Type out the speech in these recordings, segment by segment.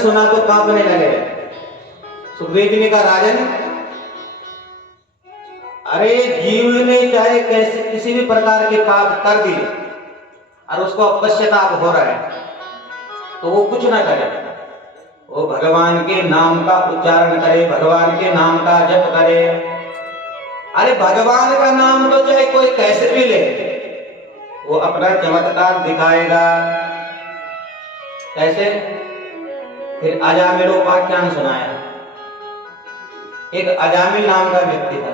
सुना तो कांपने लगे। सुखदेव जी ने कहा राजन, अरे जीव ने चाहे कैसे किसी भी प्रकार के पाप कर दिए और उसको पश्चाताप हो रहा है तो वो कुछ ना करे, वो भगवान के नाम का उच्चारण करे, भगवान के नाम का जप करे। अरे भगवान का नाम तो चाहे कोई कैसे भी ले, वो अपना चमत्कार दिखाएगा। कैसे? फिर अजामिल उपाख्यान सुनाया। एक अजामिल नाम का व्यक्ति था।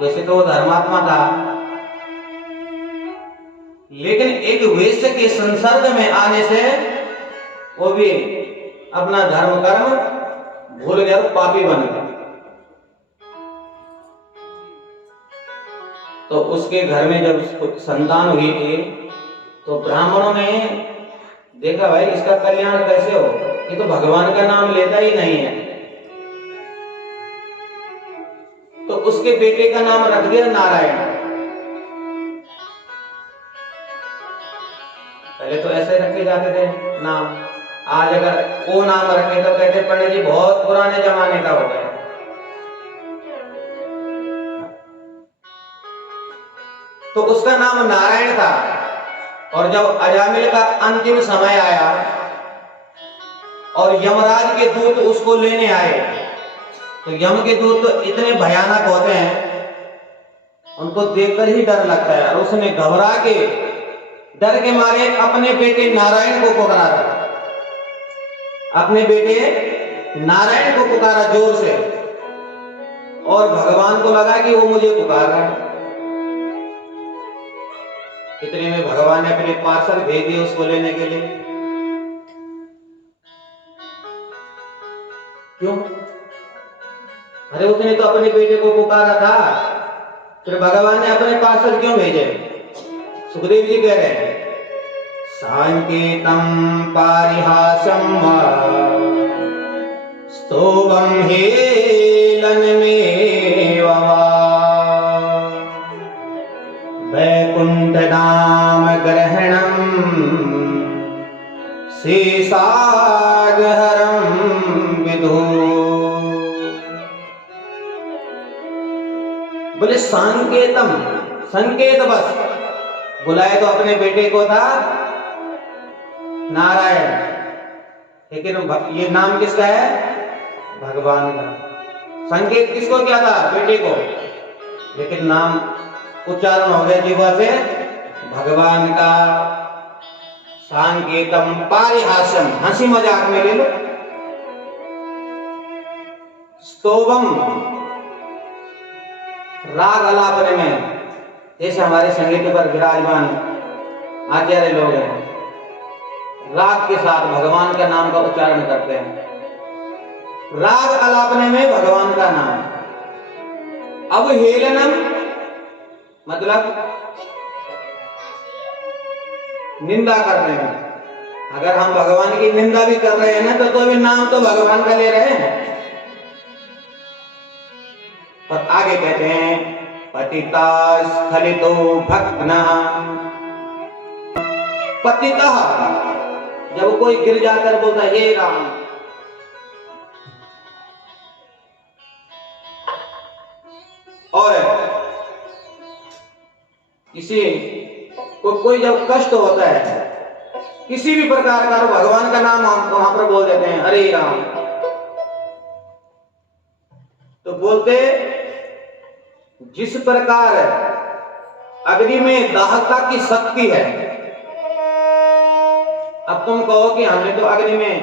वैसे तो वो धर्मात्मा था, लेकिन एक वेश्य के संसर्ग में आने से वो भी अपना धर्म कर्म भूल गया, पापी बन गया। तो उसके घर में जब संतान हुई थी तो ब्राह्मणों ने देखा, भाई इसका कल्याण कैसे हो, ये तो भगवान का नाम लेता ही नहीं है। तो उसके बेटे का नाम रख दिया नारायण। पहले तो ऐसे रखे जाते थे नाम, आज अगर वो नाम रखे तो कहते पंडित जी बहुत पुराने जमाने का हो गया। तो उसका नाम नारायण था। और जब अजामिल का अंतिम समय आया और यमराज के दूत उसको लेने आए, तो यम के दूत तो इतने भयानक होते हैं, उनको देखकर ही डर लगता है। और उसने घबरा के डर के मारे अपने बेटे नारायण को पुकारा, अपने बेटे नारायण को पुकारा जोर से, और भगवान को लगा कि वो मुझे पुकार रहा है। इतने में भगवान ने अपने पार्षद भेज दिए उसको लेने के लिए। क्यों? अरे उसने तो अपने बेटे को पुकारा था, फिर भगवान ने अपने पार्षद क्यों भेजे? सुखदेव जी कह रहे हैं, सांकेतम पारिहासम वा स्तोभम हेलनमेव वा वैकुंठ नाम ग्रहणम शेषागहरम विदु। बोले सांकेतम, संकेत बस बुलाए तो अपने बेटे को था नारायण, लेकिन ये नाम किसका है? भगवान का। संकेत किसको किया था? बेटे को। लेकिन नाम उच्चारण हो गया जीवा से भगवान का। सांकेतम पारिहास्यम, हंसी मजाक में ले लो। स्तोभम, राग अलापने में, जैसे हमारे संगीत पर विराजमान आचार्य लोग हैं, राग के साथ भगवान का नाम का उच्चारण करते हैं। राग अलापने में भगवान का नाम। अब हेलनम मतलब निंदा करने में। अगर हम भगवान की निंदा भी कर रहे हैं ना, तो भी नाम तो भगवान का ले रहे हैं। और आगे कहते हैं, पतिता स्खलितो भक्तनः। पतिता, जब कोई गिर जाकर बोलता है हे राम, और किसी को कोई जब कष्ट होता है किसी भी प्रकार का, भगवान का नाम हम वहां पर बोल देते हैं, हरे राम। तो बोलते जिस प्रकार अग्नि में दाहकता की शक्ति है, अब तुम कहो कि हमने तो अग्नि में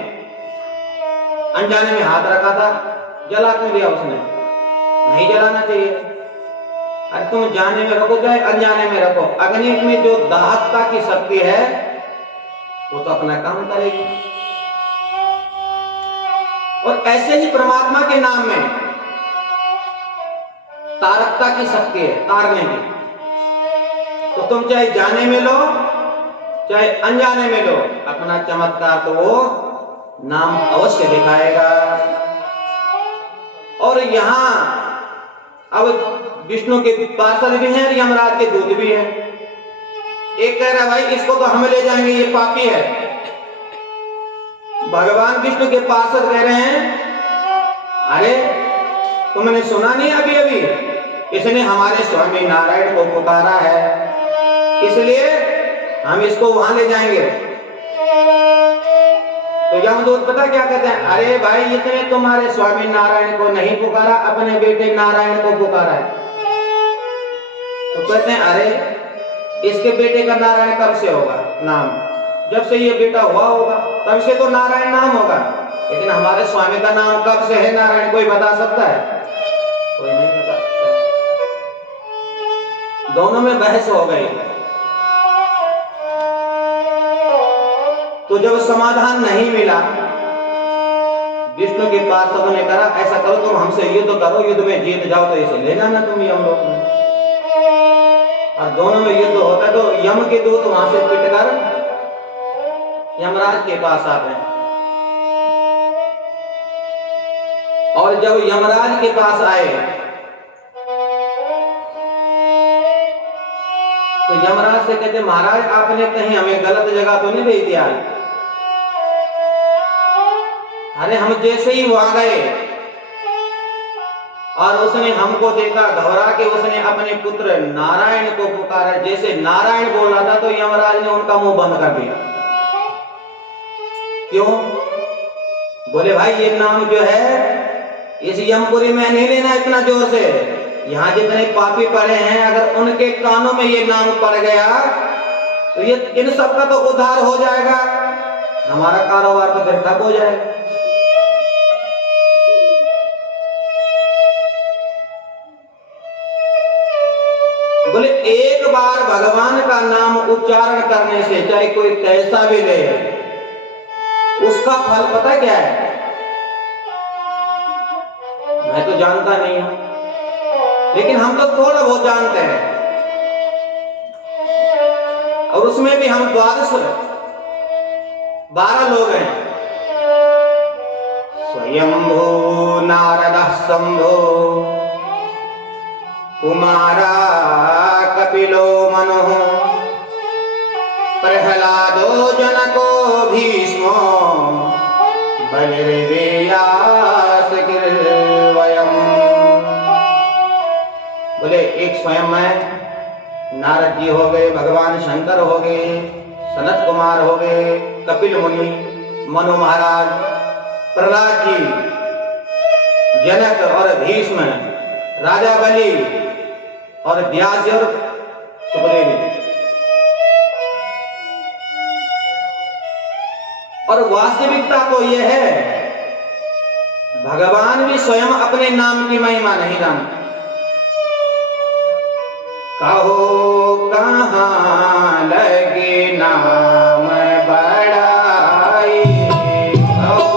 अनजाने में हाथ रखा था, जला क्यों दिया उसने? नहीं जलाना चाहिए। अरे तुम जाने में रखो चाहे अनजाने में रखो, अग्नि में जो दाहकता की शक्ति है वो तो अपना काम करेगी। और ऐसे ही परमात्मा के नाम में तारकता की शक्ति है, तारने की। तो तुम चाहे जाने में लो चाहे अनजाने में लो, अपना चमत्कार तो वो नाम अवश्य दिखाएगा। और यहां अब विष्णु के पार्षद भी हैं, यमराज के दूत भी हैं। एक कह रहा भाई इसको तो हम ले जाएंगे, ये पापी है। भगवान विष्णु के पार्षद कह रहे हैं अरे तुमने सुना नहीं अभी अभी इसने हमारे स्वामी नारायण को पुकारा है, इसलिए हम इसको वहां ले जाएंगे। तो यमदूत पता क्या कहते हैं, अरे भाई इसने तुम्हारे स्वामी नारायण को नहीं पुकारा, अपने बेटे नारायण को पुकारा है। तो कहते हैं अरे इसके बेटे का नारायण कब से होगा नाम, जब से ये बेटा हुआ होगा तब से तो नारायण नाम होगा, लेकिन हमारे स्वामी का नाम कब से है नारायण, कोई बता सकता है? कोई नहीं बता सकता। दोनों में बहस हो गई। तो जब समाधान नहीं मिला, विष्णु के पार्षदों ने कहा ऐसा करो तुम हमसे युद्ध करो, युद्ध में जीत जाओ तो इसे ले जाना तुम यमलोक में। और दोनों में युद्ध होता तो यम के दूत वहां से पिटकर यमराज के पास आते हैं। और जब यमराज के पास आए तो यमराज से कहते महाराज आपने कहीं हमें गलत जगह तो नहीं भेज दिया? अरे हम जैसे ही वहां गए और उसने हमको देखा, घबरा के उसने अपने पुत्र नारायण को पुकारा, जैसे नारायण बोल रहा था तो यमराज ने उनका मुंह बंद कर दिया। क्यों? बोले भाई ये नाम जो है इस यमपुरी में नहीं लेना इतना जोर से, यहाँ जितने पापी पड़े हैं अगर उनके कानों में ये नाम पड़ गया तो ये इन सबका तो उद्धार हो जाएगा, हमारा कारोबार तो फिर ठप हो जाएगा। बोले एक बार भगवान का नाम उच्चारण करने से चाहे कोई कैसा भी ले उसका फल पता क्या है? मैं तो जानता नहीं हूं, लेकिन हम तो थोड़ा बहुत जानते हैं। और उसमें भी हम 12 लोग हैं। स्वयंभू नारदः शंभो कुमारा कपिलो मनुः प्रहलादो जनको भीष्मो बलिर्वेयास गिर्वयम्। बोले एक स्वयं मैं, नारद जी हो गए, भगवान शंकर हो गए, सनत कुमार हो गए, कपिल मुनि, मनु महाराज, प्रहलाद जी, जनक और भीष्म, राजा बलि और व्यास और सुखदेव। और वास्तविकता तो यह है भगवान भी स्वयं अपने नाम की महिमा नहीं जानते। कहो कहाँ लगे नाम बड़ाई, कहो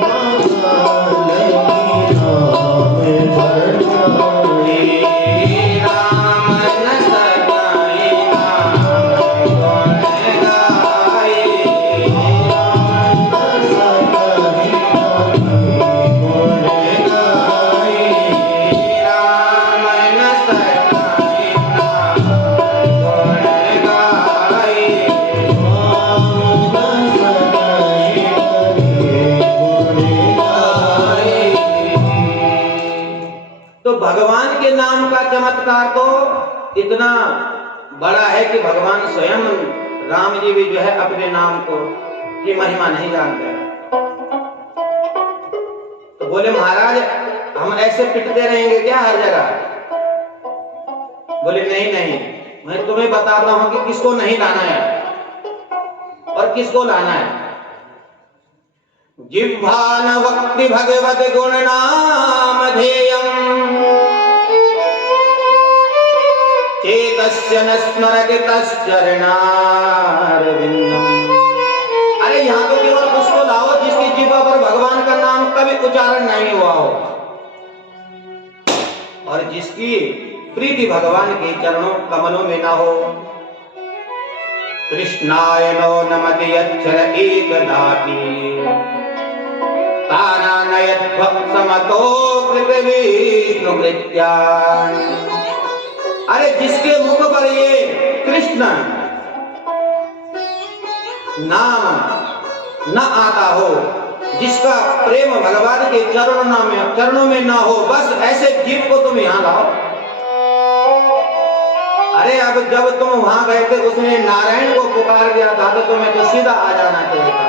कहाँ लगे नाम बड़ाई, राम न सकाई नाम गुण गाई, राम न सकाई नाम गुण गाई, राम न सकाई तो भगवान के नाम का चमत्कार तो इतना बड़ा है कि भगवान स्वयं राम जी भी जो है अपने नाम को की महिमा नहीं जानते हैं। तो बोले महाराज हम ऐसे पिटते रहेंगे क्या हर जगह? बोले नहीं नहीं, मैं तुम्हें बताता हूं कि किसको नहीं लाना है और किसको लाना है। जिह्वान वक्ति भगवत गुण नाम ध्येयम् चेतस्य न स्मरति तच्चरणारविन्दम्। अरे यहाँ तो केवल उसको लाओ जिसकी जिह्वा पर भगवान का नाम कभी उच्चारण नहीं हुआ हो और जिसकी प्रीति भगवान के चरणों कमलों में ना हो। कृष्णाय नो नमति यच्छ्र एकदाति तानानयद्भक्समतो कृतविष्णुकृत्यान्। अरे जिसके मुख पर ये कृष्ण नाम न आता हो, जिसका प्रेम भगवान के चरणों में ना हो, बस ऐसे जीव को तुम यहां लाओ। अरे अब जब तुम वहां गए थे उसने नारायण को पुकार दिया था तो तुम्हें तो सीधा आ जाना चाहिए था।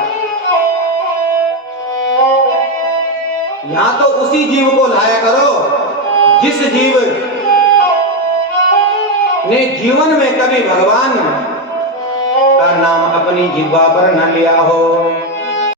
यहां तो उसी जीव को लाया करो जिस जीव ने जीवन में कभी भगवान का नाम अपनी जिह्वा पर न लिया हो।